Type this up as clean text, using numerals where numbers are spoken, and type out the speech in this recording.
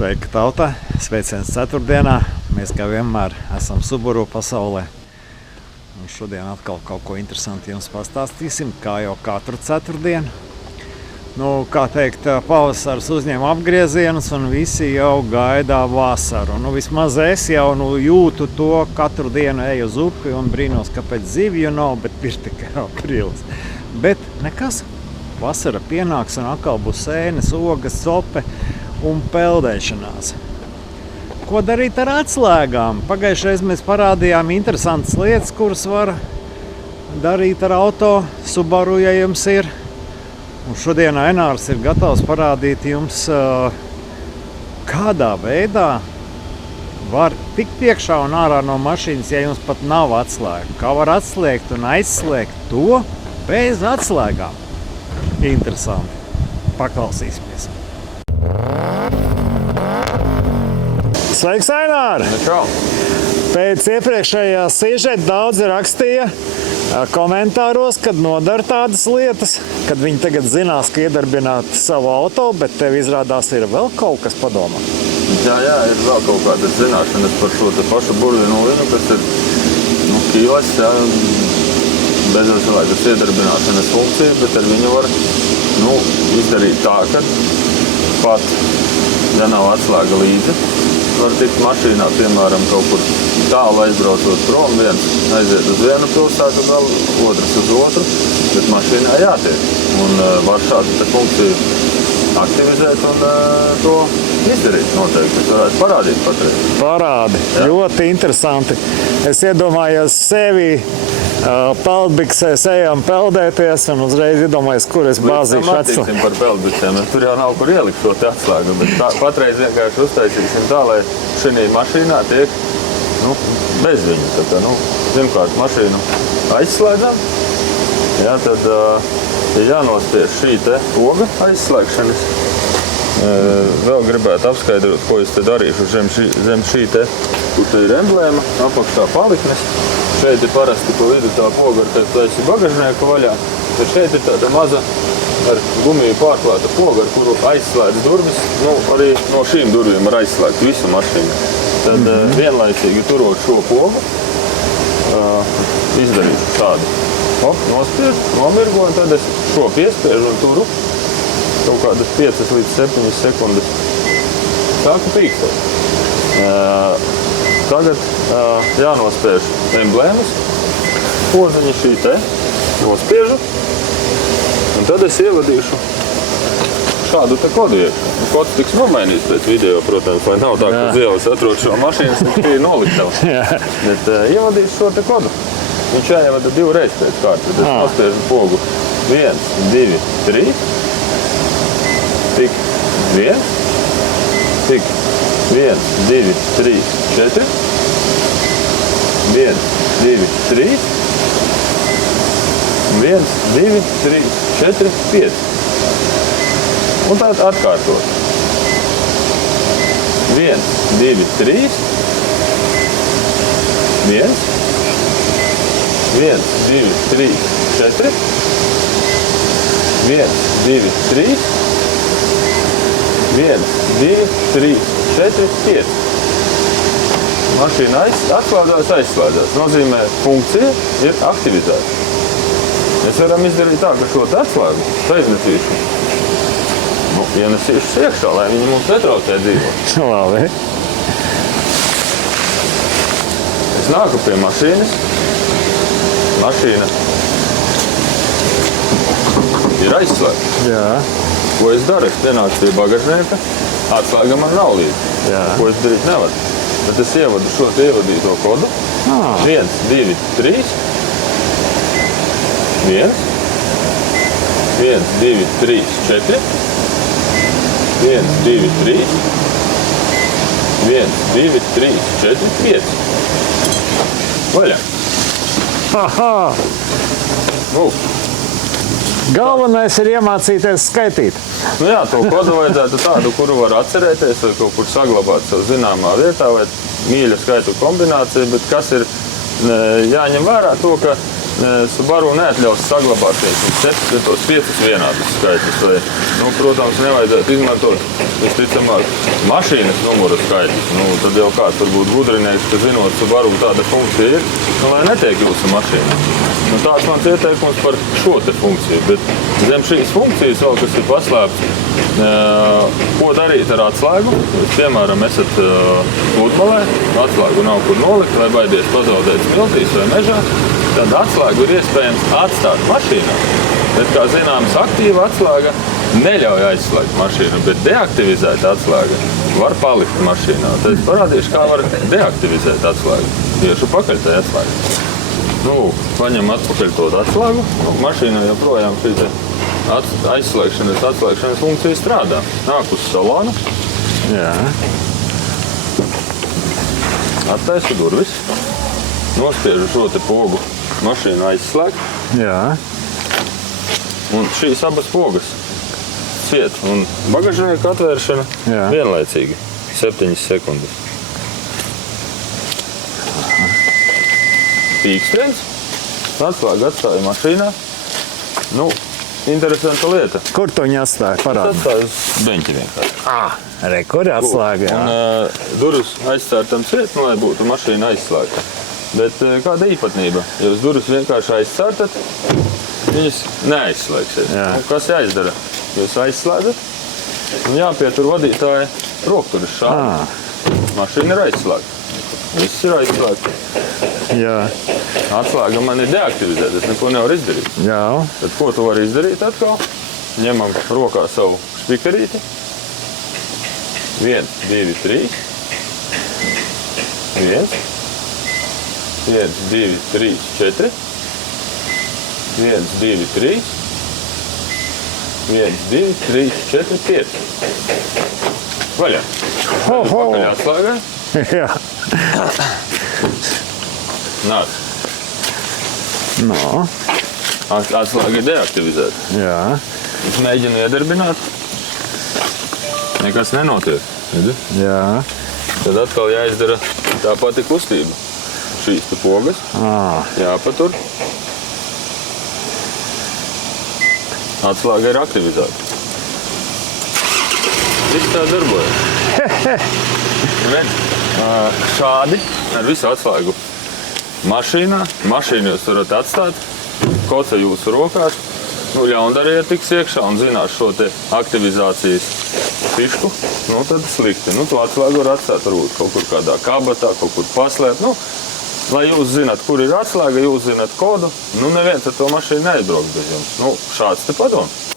Sveika tauta, sveiciens ceturtdienā. Mēs kā vienmēr esam Subaru pasaulē. Un šodien atkal kaut ko interesantu jums pastāstīsim, kā jau katru ceturtdienu. Kā teikt, pavasars uzņem apgriezienus un visi jau gaidā vasaru. Vismaz es jau jūtu to, katru dienu eju uz upi un brīnos, kāpēc zivju nav, bet ir tikai aprīlis. Bet nekas, vasara pienāks un atkal būs sēnes, ogas, sope un peldēšanās. Ko darīt ar atslēgām? Pagājušreiz mēs parādījām interesantas lietas, kuras var darīt ar auto Subaru, ja jums ir. Un šodien Ainārs ir gatavs parādīt jums, kādā veidā var tikt iekšā un ārā no mašīnas, ja jums pat nav atslēga. Kā var atslēgt un aizslēgt to bez atslēgām. Interesanti. Paklausīsimies. Sveiks, Ainār! Čau! Pēc iepriekšējā sižeta daudzi rakstīja komentāros, kad nodara tādas lietas, kad viņi tagad zinās, ka iedarbināt savu auto, bet tev izrādās ir vēl kaut kas padomā. Jā, ir vēl kaut kāda zināšanas par šo te pašu burvinoviņu, kas ir kīles, bezatslēgas iedarbināšanas funkcija, bet ar viņu var izdarīt tā, ka pat, ja nav atslēga līdzi, var tikt mašīnā, piemēram, kaut kur tālu aizbraucot prom, viens aiziet uz vienu pilsētu, vēl otrs uz otru, bet mašīnā jātiek. Un var šādu funkciju aktivizēt un to izdarīt noteikti. Es varētu parādīt patreiz. Parādi, jā. Ļoti interesanti. Es iedomājos sevi peldbiksēs ejam peldēties un uzreiz iedomājos, kur es bāzīšu atslēgu. Par peldbiksēm, tur jau nav kur ielikt šo te atslēgu, bet patreiz vienkārši uztaisīsim tā, lai šī mašīnā tiek bez viņu. Tā kā, pirmkārt mašīnu aizslēdzam, jā, tad ir jānospiež šī te poga aizslēgšanas. Vēl gribētu apskaidrot, ko es te darīšu zem šī te, kur te ir emblēma, apakšā paliknes. Šeit ir parasti pa vidu tā poga, kad taisi bagažnieku vaļā, bet šeit ir tāda maza ar gumiju pārklāta poga, ar kuru aizslēdz durvis. Arī no šīm durvīm var aizslēgt visu mašīnu. Tad vienlaicīgi turot šo pogu, izdarīšu tādu. Nospiežu, nomirgo, un tad es šo piespiežu un turu kaut kādas 5 līdz 7 sekundes. Sāku pīkstot. Tagad jānospiež emblēmas, poziņa šī te, nospiežu, un tad es ievadīšu šādu te kodu iekšā. Kods tiks nomainīts pēc video, protams, lai nav tā, ka uz ielas atrod šo mašīnas, un tie ir noliktavs. Bet ievadīšu šo te kodu. Viņš jāievada 2 reizes pēc kārtas. Tad es nospiežu pogu 1, 2, 3, tik 1, tik 1, 2, 3, 4, 1, 2, 3, 1, 2, 3, 4, 5. Un tā atkārtot. 1, 2, 3, 1, 1, 2, 3, 4, 1, 2, 3, 1, 2, 3, 4, 5. Mašīna aizslēdzās. Nozīmē, funkcija ir aktivizēta. Mēs varam izdarīt tā, ka šo atslēgu aiznesīšu. Ienesīšu iekšā, lai viņi mums netraucē dzīvot. Labi. Es nāku pie mašīnas. Mašīna ir aizslēgta. Jā. Ko es daru? Es pienācu pie bagažnieka. Atslēga man nav līdzi. Jā. Ko es darīt nevaru? Bet es ievadu šo te ievadīto kodu. 1, 2, 3, 1, 1, 2, 3, 4, 1, 2, 3, 1, 2, 3, 4, 5. Vaļā. Aha! Galvenais ir iemācīties skaitīt. Jā, to kodu vajadzētu tādu, kuru var atcerēties vai kaut kur saglabāt savu zināmā vietā vai mīļa skaitu kombināciju, bet kas ir jāņem vērā to, ka Subaru neatļaus saglabāt tos 5 vienādus skaitļus. Vai, protams, nevajadzētu izmantot visticamāk mašīnas numuru skaitļus. Tad jau kāds varbūt gudrinieks, ka zinot, Subaru tāda funkcija ir, lai netiek jūsu mašīnā. Tāds mans ieteikums par šo te funkciju, bet zem šīs funkcijas vēl, kas ir paslēpts, ko darīt ar atslēgu. Jūs, piemēram, esat pludmalē, atslēgu nav kur nolikt, vai baidies pazaudēt smiltīs vai mežā, tad atslēgu ir iespējams atstāt mašīnā. Bet, kā zināms, aktīva atslēga neļauj aizslēgt mašīnu, bet deaktivizēta atslēga var palikt mašīnā. Tad es parādīšu, kā var deaktivizēt atslēgu. Iešu pakaļ tai atslēgu. Paņem atpakaļ to atslēgu. Mašīna joprojām šī atslēgšanas funkcija strādā. Nāk uz salonu. Jā. Attaisu durvis. Nospiežu šo te pogu. Mašīnu aizslēgt. Jā. Un šīs abas pogas ciet. Un bagažnieka atvēršana vienlaicīgi. 7 sekundes. Pīkstrens. Atslēgu atstāju mašīnā. Interesanta lieta. Kur tu viņu atstāji? Parādi. Atstāju uz beņķi vienkārši. Re, kur atslēga? Un durvis aizcērtam ciet, lai būtu mašīna aizslēgta. Bet kāda īpatnība? Ja jūs durvis vienkārši aizcērtat, viņas neaizslēgsies. Kas jāizdara? Jūs aizslēdzat un jāpietur vadītāja rokturis šādi. Mašīna ir aizslēgta. Viss ir aizslēgta. Jā. Atslēga man ir deaktivizēta, es neko nevaru izdarīt. Jā. Tad ko tu vari izdarīt atkal? Ņemam rokā savu spikerīti. 1, 2, 3. 1, 2, 3, 4. 1, 2, 3. 1, 2, 3, 4, 5. Vaļā. Pakaļ atslēgai. Jā. Nāc. No. Atslēga ir deaktivizēta. Jā. Es mēģinu iedarbināt. Nekas nenotiek. Jā. Tad atkal jāizdara tā pati kustība. Šīs te pogas. Jāpatur. Atslēga ir aktivizēta. Viss tā darbojas. Šādi ar visu atslēgu mašīnā. Mašīnu jūs varat atstāt. Koca jūsu rokās. Ļaundarie tiks iekšā un zinās šo te aktivizācijas fišku. Tad slikti. To atslēgu var atstāt varbūt kaut kur kādā kabatā, kaut kur paslēpt. Lai jūs zināt, kur ir atslēga, jūs zināt kodu. Neviens ar to mašīnu neizbrauks bez jums. Šāds te padoms.